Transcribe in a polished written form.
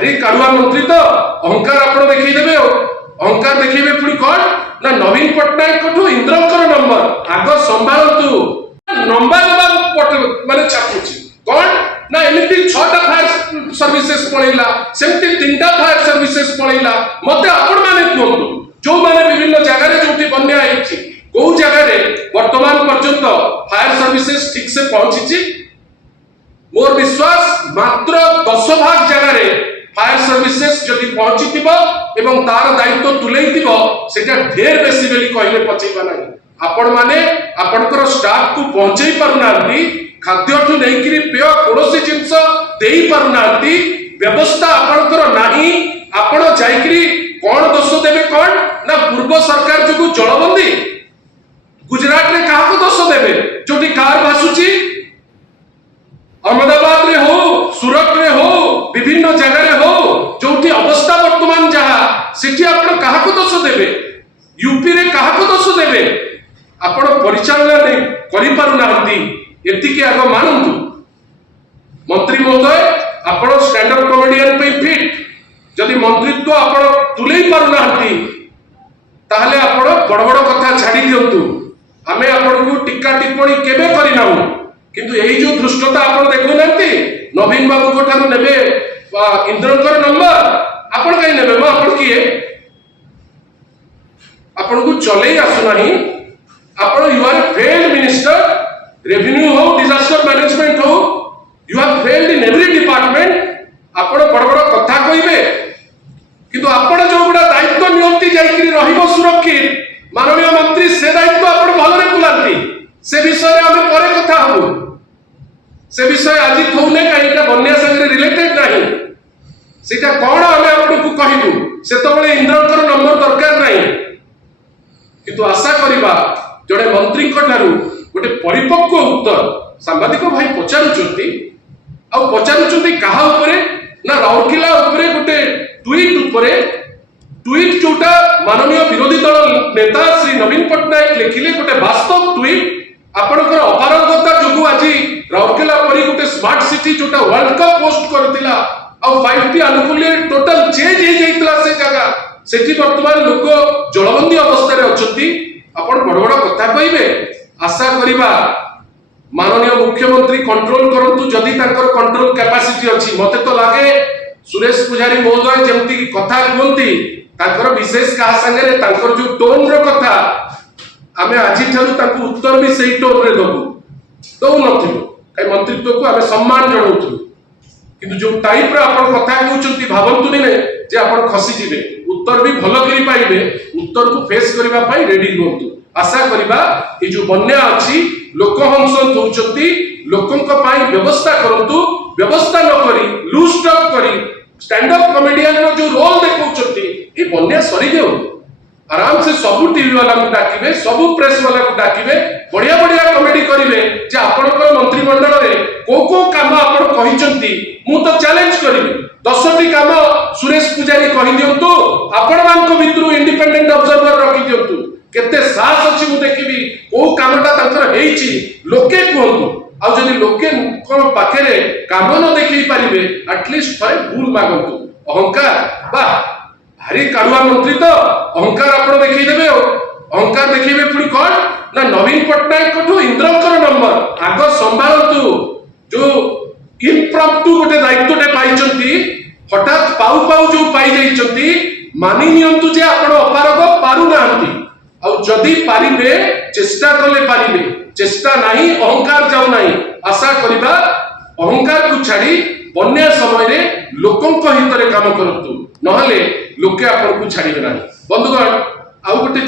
भारी काड़ुआ मंत्री तो अहंकार आपण देखिदेबे अहंकार देखिबे पुणी कौन ना नवीन पट्टनायक को इंद्रकर नंबर आग संभालतु नंबर माने छापुची कौन ना एमती 6टा फायर सर्विसेस पळैला सेमती 3टा फायर सर्विसेस पळैला मते आपण माने कहतु जो माने विभिन्न जगह रे जोटी बन्या आइछि को जगह रे वर्तमान पर्यंत फायर सर्विसेस ठीक से पहुंची मोर विश्वास मात्र 10 भाग जगह रे फायर सर्विसेस जदि पहुंचीथिबो एवं तार दायित्व तुलैथिबो सेटा ढेर बेसी बेली कहले पचैबा नाही आपण माने आपनकर स्टाफ को पहुंचै पारुनांती खाद्यठु नेकिरी पेय कोनोसी जिंस देई पारुनांती व्यवस्था आपनकर नाही आपण जाईकरी कोन दोष देबे कोन ना पूर्व सरकार जगु जलबंदी गुजरात रे काहा को दोष देबे जोटी कार भासुची अहमदाबाद रे हो सूरत रे हो विभिन्न जगह रे हो जोटी अवस्था वर्तमान जहा सिटी आपण काहा को दोष देबे यूपी रे काहा को दोष देबे आपण परिचालना नै करि पारु नाहंती एतिके आगो मानंतु मंत्री महोदय आपण स्टैंड अप कॉमेडियन पे फिट जदि मंत्रित्व आपण तुलै पारु नाहंती ताहले आपण बड़ बड़ कथा छाडी दियंतु आमे आपण को टिक्का टिप्पणी केबे करि नाहु किंतु एही जो दृष्टता आपण देखु नांती नवीन बाबू को ठारो नेबे इंद्रकर नंबर आपण कहि नेबे आपण किए आपण को चले आसु नाही आपण you are failed minister revenue हो डिजास्टर मैनेजमेंट हो you are failed in every department आपण बड़ बड़ कथा कहिबे किंतु आपण जो गुडा दायित्व नियंती जाईकरी रहिबो सुरक्षित माननीय मंत्री से दायित्व आपण भलरे बुलांती से विषय आमे परे कथा हबो से विषय आज कहूने कहीटा बन्या संगे रिलेटेड नाही सेटा कोन आमे आपण को कहिबु सेतबेले इंद्रकर नंबर दरकार नाही किंतु आशा करिबा जड़े मंत्री ठारू गोटे परिपक्व उत्तर सांबादिक भाई पचारुचंती आ पचारुचंती कहा उपरे ना राउरकेला उपरे गोटे ट्वीट जोटा माननीय विरोधी दल नेता श्री नवीन पट्टनायक लिखिले गोटे वास्तव ट्वीट आपनकर अपारगता जोगु आज राउरकेला परी गोटे स्मार्ट सिटी जोटा वर्ल्ड कप होस्ट करतिला आ 5टी अनुकूल्य टोटल चेंज हो जाइतला से जगह सेठी वर्तमान लोक जलबंदी अवस्था रे अछंती आपण बड़ बड़ कथा कहिबे आशा करिबा माननीय मुख्यमंत्री कंट्रोल करंतु जदि तांकर कंट्रोल कैपेसिटी अछि मते तो लागे सुरेश पुजारी महोदय जेमति कथा कहंती तांकर विशेष का संगे तांकर जो टोन रो कथा आमे आजि ठारू तांको उत्तर भी सही टोन रे दबु दउ नथिबो कई मंत्रित्व को आमे सम्मान जणाउथु किंतु जो टाइप रो आपण कथा कहउचंती भाबंतु नै जे आपण खसी जिवे उत्तर भी भलो करी पाइबे उत्तर को फेस करबा पई रेडी होंतु आशा करिबा ए जो बन्या अछि लोक हंसन होउचंती लोकंक पई व्यवस्था करंतु व्यवस्था न करी लूज स्टॉप करी स्टैंड अप कॉमेडियन रो जो रोल देखउचंती ए बन्या सरी देउ आराम से सब टीवी वाला को डाकिबे सब प्रेस वाला को डाकिबे बढ़िया बढ़िया कॉमेडी करिवे जे आपनकर मंत्रिमंडल रे को काम आपण कहिचंती मु तो चैलेंज करिवे 10टी काम सुरेश पुजारी कहि दियंतु आपण मानक भितरु इंडिपेंडेंट ऑब्जर्वर रखि दियंतु केते साहस अछि मु देखिबी को कामटा तंत्र हेइची लोके कहंतु आ जदि लोके कोन पाखरे काम न देखि परिबे एटलीस्ट थरे भूल मागंतु अहंकार बा भारी काड़ुआ मंत्री तो अहंकार आपण देखिदेबे अहंकार देखिबे पुणी कौन ना नवीन पट्टनायक को इंद्रकर नंबर आग संभालतु जो इम्प्रॉम्प्टू गोटे दायित्वटे पाइचंती हठात पाउ पाउ जो पाई जाइचंती मानि नियंतु जे आपण अपारग पारु नाहंती आ जदि पारिबे चेष्टा कले पारिबे चेष्टा नाही अहंकार जाउ नाही आशा करिबा अहंकार को छाड़ी बन्या समय रे लोकंक हित रे काम करतु नहले लोके आपण को छाड़ीबे नाही बंधुगण आउ गोटे